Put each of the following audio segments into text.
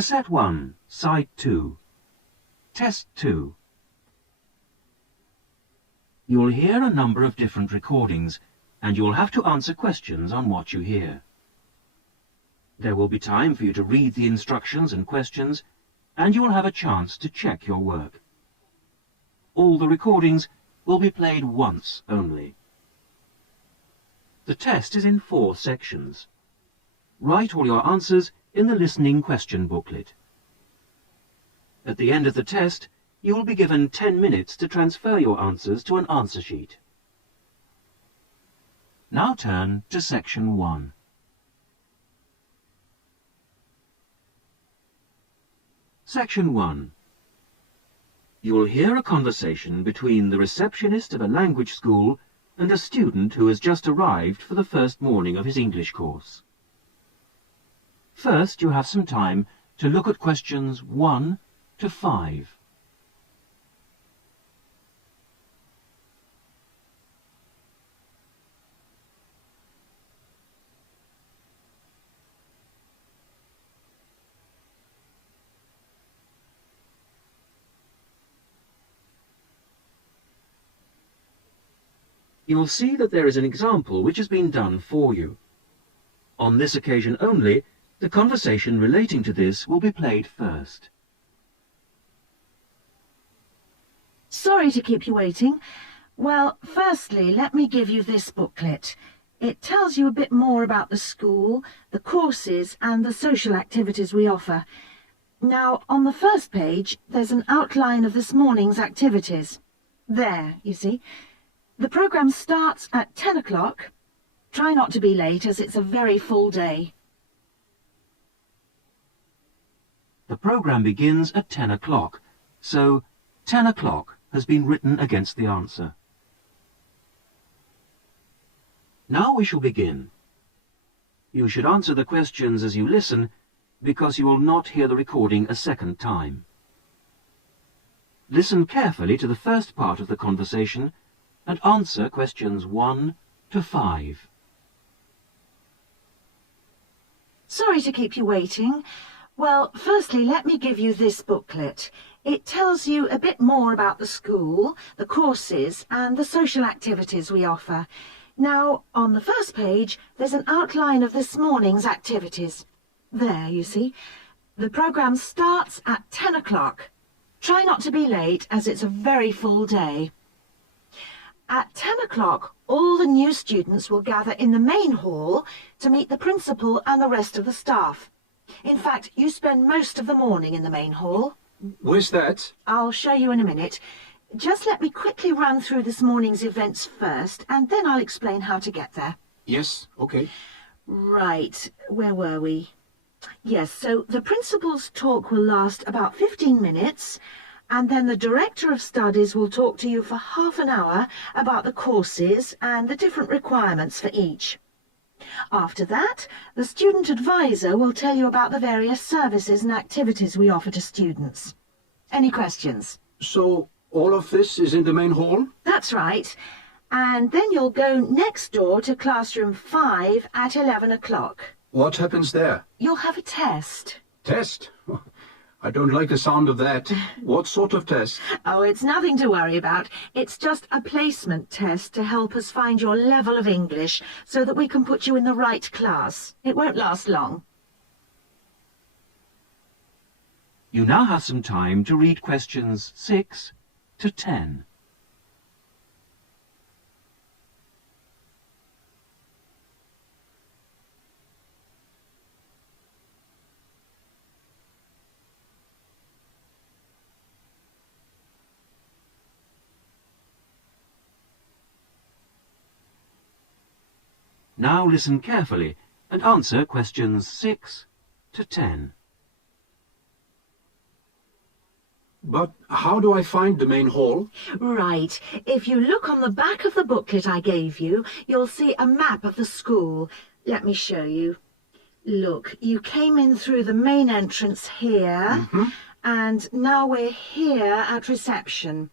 Cassette 1, Side 2. Test 2. You'll hear a number of different recordings, and you'll have to answer questions on what you hear. There will be time for you to read the instructions and questions, and you will have a chance to check your work. All the recordings will be played once only. The test is in 4 sections. Write all your answers in the listening question booklet. At the end of the test, you will be given 10 minutes to transfer your answers to an answer sheet. Now turn to Section 1. Section 1. You will hear a conversation between the receptionist of a language school and a student who has just arrived for the first morning of his English course. First, you have some time to look at questions 1 to 5. You will see that there is an example which has been done for you. On this occasion only, the conversation relating to this will be played first. Sorry to keep you waiting. Well, firstly, let me give you this booklet. It tells you a bit more about the school, the courses and the social activities we offer. Now, on the first page, there's an outline of this morning's activities. There, you see. The programme starts at 10 o'clock. Try not to be late, as it's a very full day. The programme begins at 10 o'clock, so 10 o'clock has been written against the answer. Now we shall begin. You should answer the questions as you listen, because you will not hear the recording a second time. Listen carefully to the first part of the conversation and answer questions 1 to 5. Sorry to keep you waiting. Well, firstly, let me give you this booklet. It tells you a bit more about the school, the courses and the social activities we offer. Now, on the first page, there's an outline of this morning's activities. There, you see. The programme starts at 10 o'clock. Try not to be late, as it's a very full day. At 10 o'clock, all the new students will gather in the main hall to meet the principal and the rest of the staff. In fact, you spend most of the morning in the main hall. Where's that? I'll show you in a minute. Just let me quickly run through this morning's events first, and then I'll explain how to get there. Yes, okay. Right, where were we? Yes, so the principal's talk will last about 15 minutes, and then the director of studies will talk to you for half an hour about the courses and the different requirements for each. After that, the student advisor will tell you about the various services and activities we offer to students. Any questions? So, all of this is in the main hall? That's right. And then you'll go next door to classroom 5 at 11 o'clock. What happens there? You'll have a test. Test? I don't like the sound of that. What sort of test? Oh, it's nothing to worry about. It's just a placement test to help us find your level of English so that we can put you in the right class. It won't last long. You now have some time to read questions 6 to 10. Now listen carefully and answer questions 6 to 10. But how do I find the main hall? Right. If you look on the back of the booklet I gave you, you'll see a map of the school. Let me show you. Look, you came in through the main entrance here, and now we're here at reception.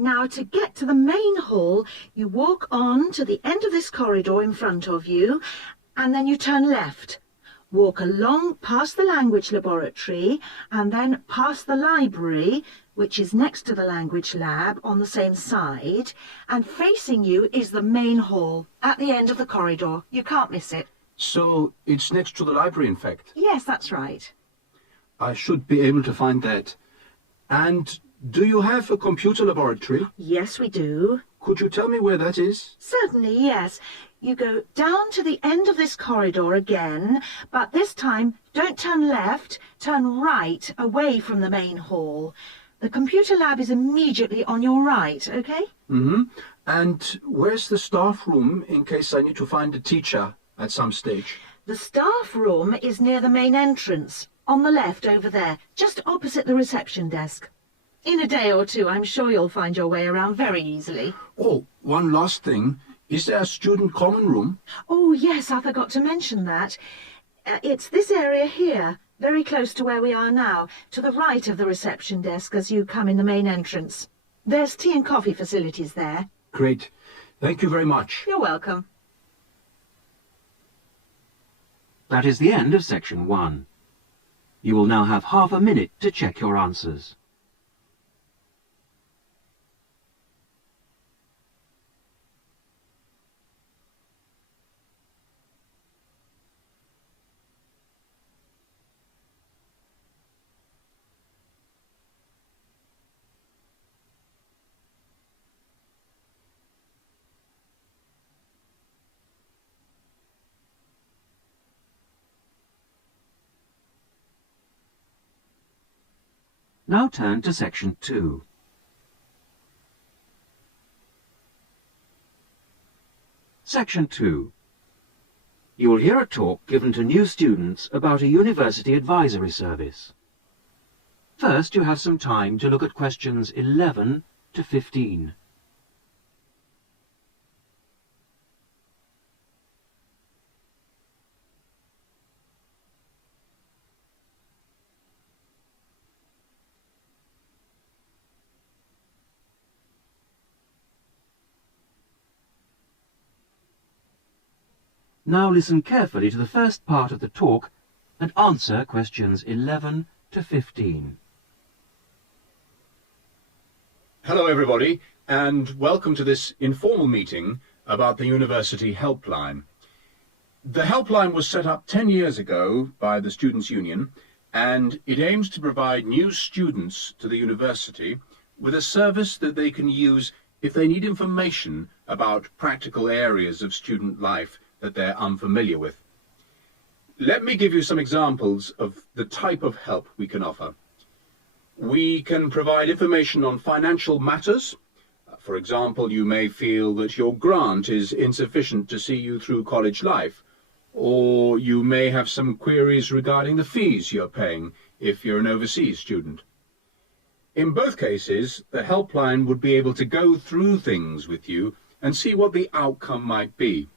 Now, to get to the main hall, you walk on to the end of this corridor in front of you, and then you turn left. Walk along past the language laboratory and then past the library, which is next to the language lab on the same side, and facing you is the main hall at the end of the corridor. You can't miss it. So it's next to the library, in fact. Yes, that's right. I should be able to find that. And do you have a computer laboratory? Yes, we do. Could you tell me where that is? Certainly, yes. You go down to the end of this corridor again, but this time don't turn left, turn right away from the main hall. The computer lab is immediately on your right, okay? Mm-hmm. And where's the staff room in case I need to find a teacher at some stage? The staff room is near the main entrance, on the left over there, just opposite the reception desk. In a day or two, I'm sure you'll find your way around very easily. Oh, one last thing. Is there a student common room? Oh, yes, I forgot to mention that. It's this area here, very close to where we are now, to the right of the reception desk as you come in the main entrance. There's tea and coffee facilities there. Great. Thank you very much. You're welcome. That is the end of section 1. You will now have half a minute to check your answers. Now turn to section 2. Section 2. You will hear a talk given to new students about a university advisory service. First, you have some time to look at questions 11 to 15. Now listen carefully to the first part of the talk and answer questions 11 to 15. Hello, everybody, and welcome to this informal meeting about the University Helpline. The Helpline was set up 10 years ago by the Students' Union, and it aims to provide new students to the university with a service that they can use if they need information about practical areas of student life that they're unfamiliar with. Let me give you some examples of the type of help we can offer. We can provide information on financial matters. For example, you may feel that your grant is insufficient to see you through college life, or you may have some queries regarding the fees you're paying if you're an overseas student. In both cases, the helpline would be able to go through things with you and see what the outcome might be.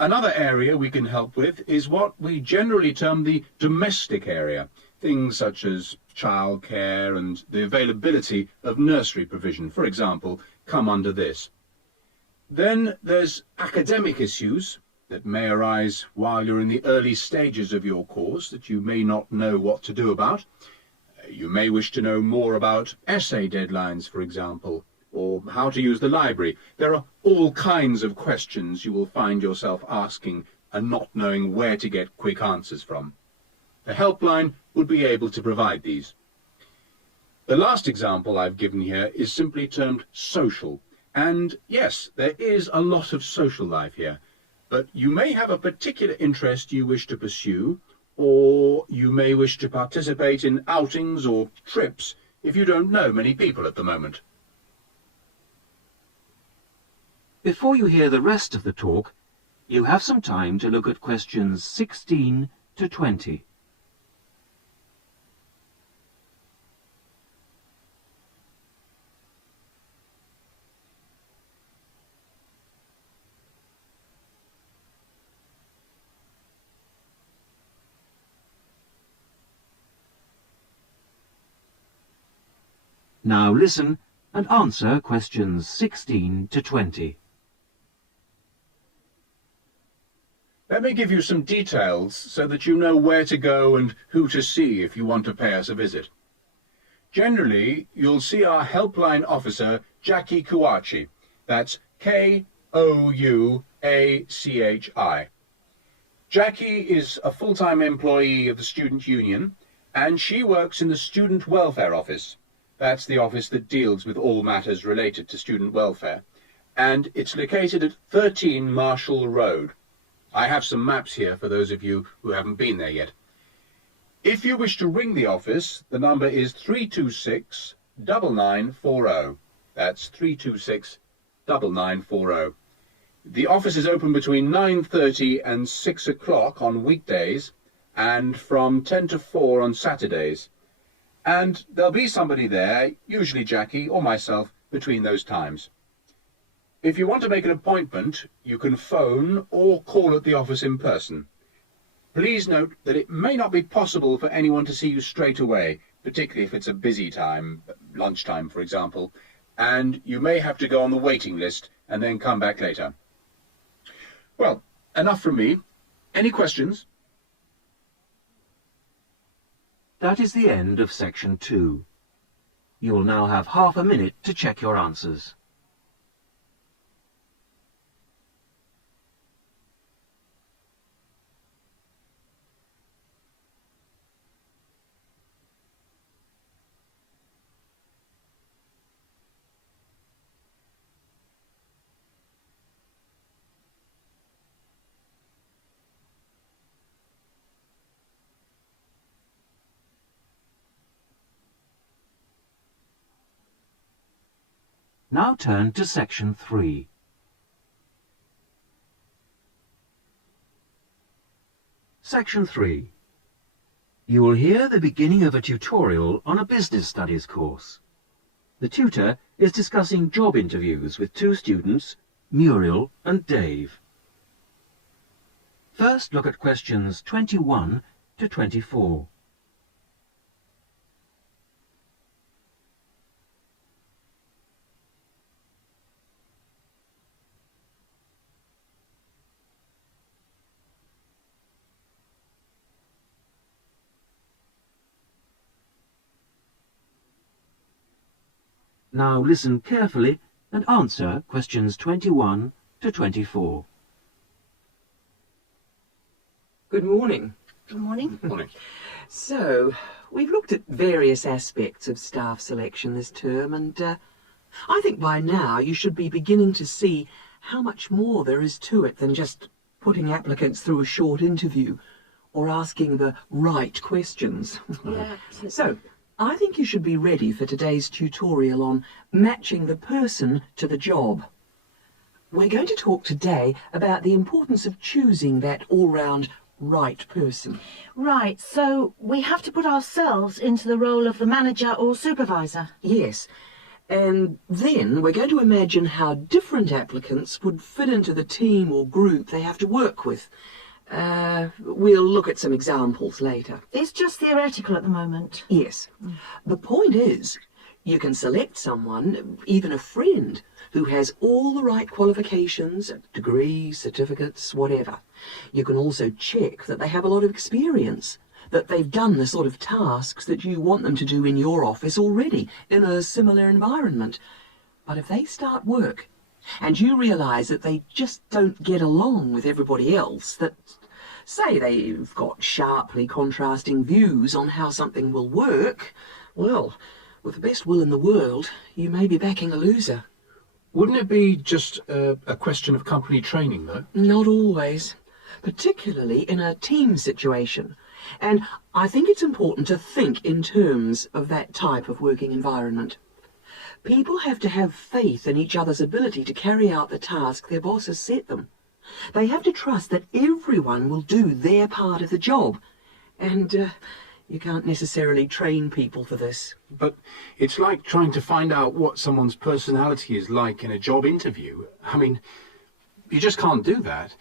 Another area we can help with is what we generally term the domestic area. Things such as childcare and the availability of nursery provision, for example, come under this. Then there's academic issues that may arise while you're in the early stages of your course that you may not know what to do about. You may wish to know more about essay deadlines, for example, or how to use the library. There are all kinds of questions you will find yourself asking and not knowing where to get quick answers from. The helpline would be able to provide these. The last example I've given here is simply termed social. And yes, there is a lot of social life here, but you may have a particular interest you wish to pursue, or you may wish to participate in outings or trips if you don't know many people at the moment. Before you hear the rest of the talk, you have some time to look at questions 16 to 20. Now listen and answer questions 16 to 20. Let me give you some details so that you know where to go and who to see if you want to pay us a visit. Generally, you'll see our helpline officer, Jackie Kouachi. That's Kouachi. Jackie is a full-time employee of the Student Union, and she works in the Student Welfare Office. That's the office that deals with all matters related to student welfare, and it's located at 13 Marshall Road. I have some maps here for those of you who haven't been there yet. If you wish to ring the office, the number is 326-9940. That's 326-9940. The office is open between 9:30 and 6 o'clock on weekdays and from 10 to 4 on Saturdays. And there'll be somebody there, usually Jackie or myself, between those times. If you want to make an appointment, you can phone or call at the office in person. Please note that it may not be possible for anyone to see you straight away, particularly if it's a busy time, lunchtime for example, and you may have to go on the waiting list and then come back later. Well, enough from me. Any questions? That is the end of section 2. You will now have half a minute to check your answers. Now turn to section 3. Section 3. You will hear the beginning of a tutorial on a business studies course. The tutor is discussing job interviews with two students, Muriel and Dave. First, look at questions 21 to 24. Now listen carefully and answer questions 21 to 24. Good morning. Good morning. Morning. So, we've looked at various aspects of staff selection this term, and I think by now you should be beginning to see how much more there is to it than just putting applicants through a short interview or asking the right questions. Yeah. So, I think you should be ready for today's tutorial on matching the person to the job. We're going to talk today about the importance of choosing that all-round right person. Right, so we have to put ourselves into the role of the manager or supervisor. Yes, and then we're going to imagine how different applicants would fit into the team or group they have to work with. We'll look at some examples later. It's just theoretical at the moment. Yes. The point is, you can select someone, even a friend, who has all the right qualifications, degrees, certificates, whatever. You can also check that they have a lot of experience, that they've done the sort of tasks that you want them to do in your office already, in a similar environment. But if they start work, and you realise that they just don't get along with everybody else, that, say, they've got sharply contrasting views on how something will work, well, with the best will in the world, you may be backing a loser. Wouldn't it be just a question of company training, though? Not always, particularly in a team situation. And I think it's important to think in terms of that type of working environment. People have to have faith in each other's ability to carry out the task their boss has set them. They have to trust that everyone will do their part of the job. And you can't necessarily train people for this. But it's like trying to find out what someone's personality is like in a job interview. I mean, you just can't do that.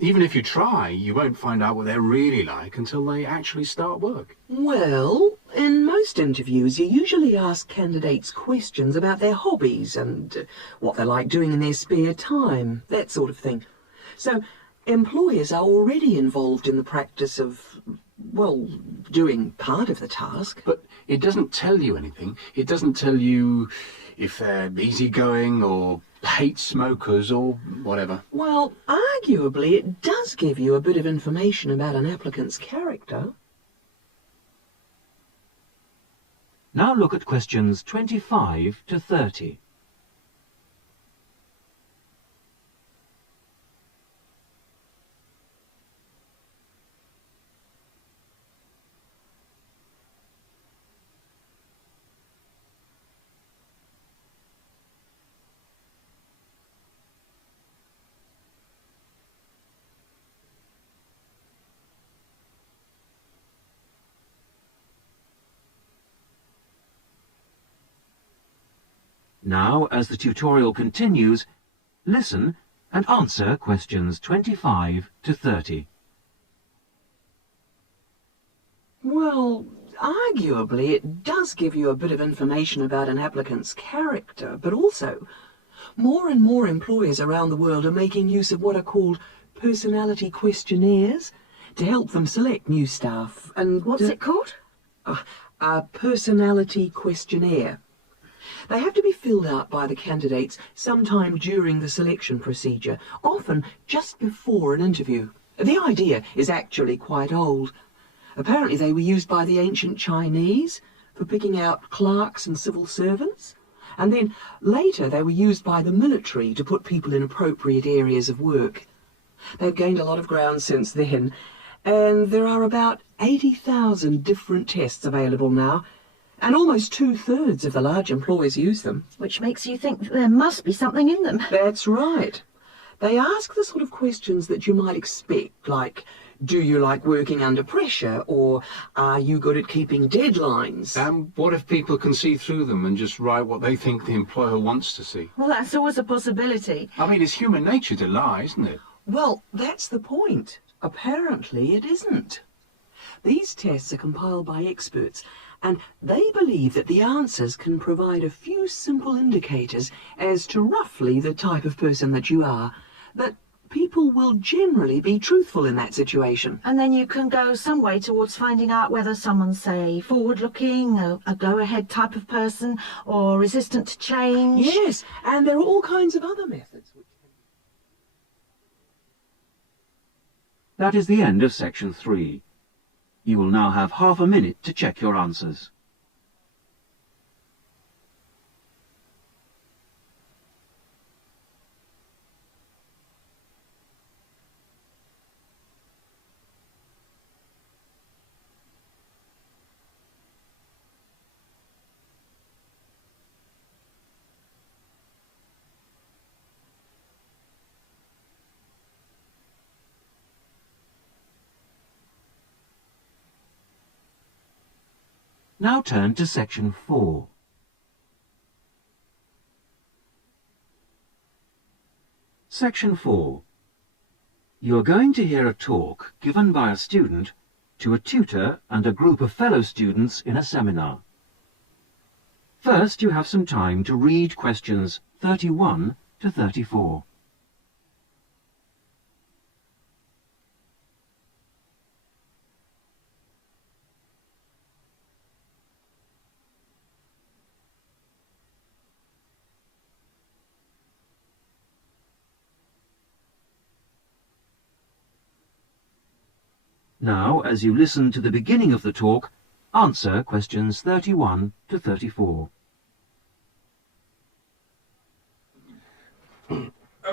Even if you try, you won't find out what they're really like until they actually start work. Well, in most interviews, you usually ask candidates questions about their hobbies and what they like doing in their spare time, that sort of thing. So, employers are already involved in the practice of, well, doing part of the task. But it doesn't tell you anything. It doesn't tell you if they're easygoing or hate smokers or whatever. Well, arguably it does give you a bit of information about an applicant's character. Now look at questions 25 to 30. Now, as the tutorial continues, listen and answer questions 25 to 30. Well, arguably it does give you a bit of information about an applicant's character, but also more and more employers around the world are making use of what are called personality questionnaires to help them select new staff. And What's it called? A personality questionnaire. They have to be filled out by the candidates sometime during the selection procedure, often just before an interview. The idea is actually quite old. Apparently they were used by the ancient Chinese for picking out clerks and civil servants, and then later they were used by the military to put people in appropriate areas of work. They've gained a lot of ground since then, and there are about 80,000 different tests available now, and almost 2/3 of the large employers use them. Which makes you think that there must be something in them. That's right. They ask the sort of questions that you might expect, like, do you like working under pressure, or are you good at keeping deadlines? And what if people can see through them and just write what they think the employer wants to see? Well, that's always a possibility. I mean, it's human nature to lie, isn't it? Well, that's the point. Apparently it isn't. These tests are compiled by experts, and they believe that the answers can provide a few simple indicators as to roughly the type of person that you are, that people will generally be truthful in that situation. And then you can go some way towards finding out whether someone's, say, forward-looking, a go-ahead type of person, or resistant to change. Yes, and there are all kinds of other methods. That is the end of section 3. You will now have half a minute to check your answers. Now turn to section 4. Section 4. You are going to hear a talk given by a student to a tutor and a group of fellow students in a seminar. First, you have some time to read questions 31 to 34. Now, as you listen to the beginning of the talk, answer questions 31 to 34.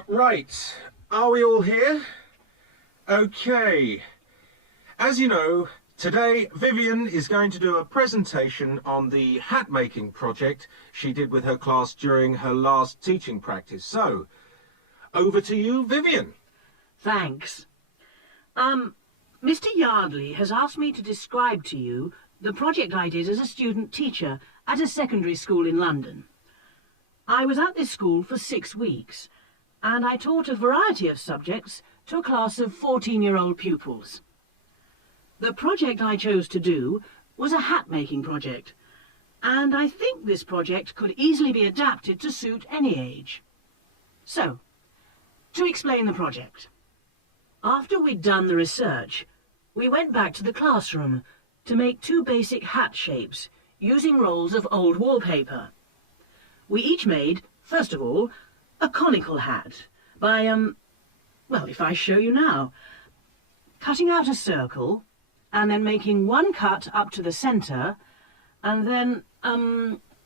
Right, are we all here? Okay. As you know, today Vivian is going to do a presentation on the hat making project she did with her class during her last teaching practice. So, over to you, Vivian. Thanks. Mr. Yardley has asked me to describe to you the project I did as a student teacher at a secondary school in London. I was at this school for 6 weeks, and I taught a variety of subjects to a class of 14-year-old pupils. The project I chose to do was a hat-making project, and I think this project could easily be adapted to suit any age. So, to explain the project. After we'd done the research, we went back to the classroom to make 2 basic hat shapes using rolls of old wallpaper. We each made, first of all, a conical hat by, well, if I show you now, cutting out a circle and then making 1 cut up to the centre and then,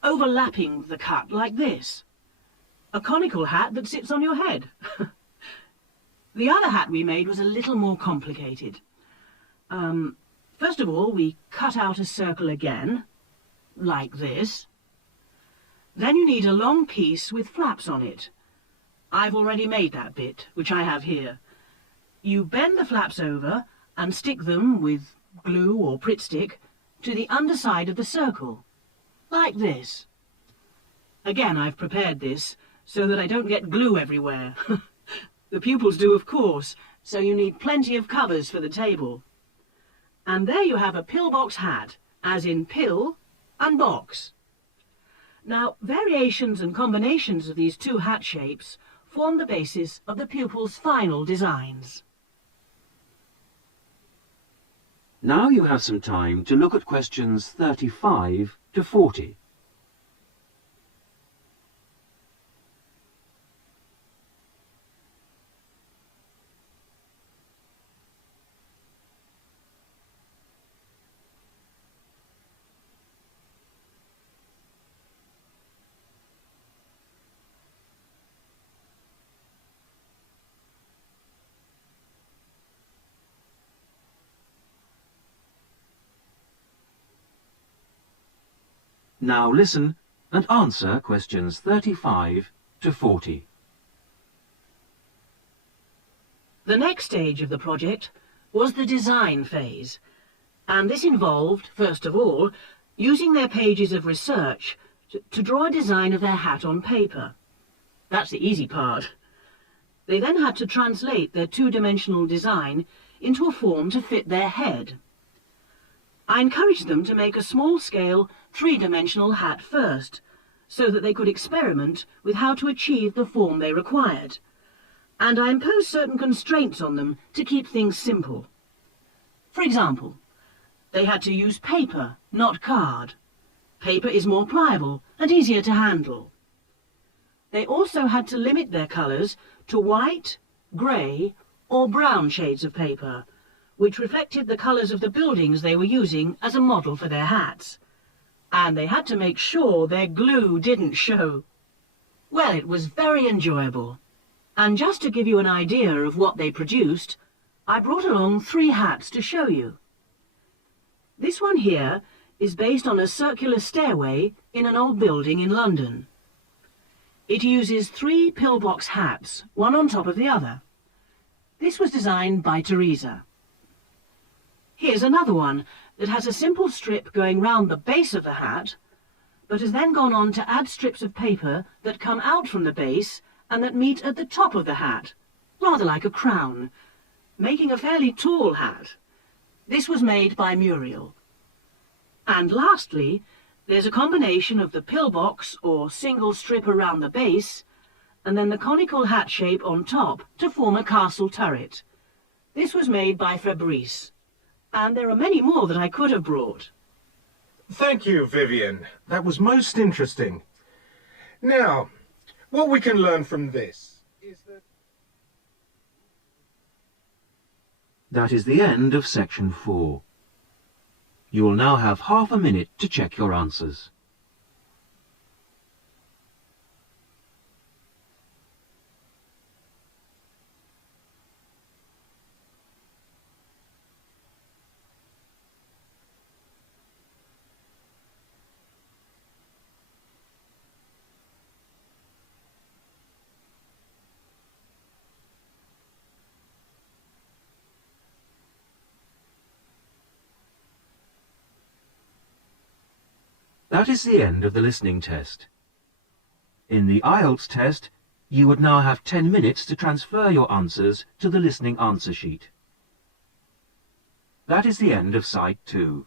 overlapping the cut like this. A conical hat that sits on your head. The other hat we made was a little more complicated. First of all, we cut out a circle again, like this. Then you need a long piece with flaps on it. I've already made that bit, which I have here. You bend the flaps over and stick them with glue or Pritt stick to the underside of the circle, like this. Again, I've prepared this so that I don't get glue everywhere. The pupils do, of course, so you need plenty of covers for the table. And there you have a pillbox hat, as in pill and box. Now, variations and combinations of these 2 hat shapes form the basis of the pupils' final designs. Now you have some time to look at questions 35 to 40. Now listen and answer questions 35 to 40. The next stage of the project was the design phase, and this involved, first of all, using their pages of research to draw a design of their hat on paper. That's the easy part. They then had to translate their 2-dimensional design into a form to fit their head. I encouraged them to make a small-scale, 3-dimensional hat first, so that they could experiment with how to achieve the form they required. And I imposed certain constraints on them to keep things simple. For example, they had to use paper, not card. Paper is more pliable and easier to handle. They also had to limit their colours to white, grey or brown shades of paper, which reflected the colours of the buildings they were using as a model for their hats. And they had to make sure their glue didn't show. Well, it was very enjoyable. And just to give you an idea of what they produced, I brought along 3 hats to show you. This one here is based on a circular stairway in an old building in London. It uses 3 pillbox hats, one on top of the other. This was designed by Teresa. Here's another one that has a simple strip going round the base of the hat, but has then gone on to add strips of paper that come out from the base and that meet at the top of the hat, rather like a crown, making a fairly tall hat. This was made by Muriel. And lastly, there's a combination of the pillbox or single strip around the base and then the conical hat shape on top to form a castle turret. This was made by Fabrice. And there are many more that I could have brought. Thank you, Vivian. That was most interesting. Now, what we can learn from this is that... That is the end of section 4. You will now have half a minute to check your answers. That is the end of the listening test. In the Ielts test, you would now have 10 minutes to transfer your answers to the listening answer sheet. That is the end of Side 2.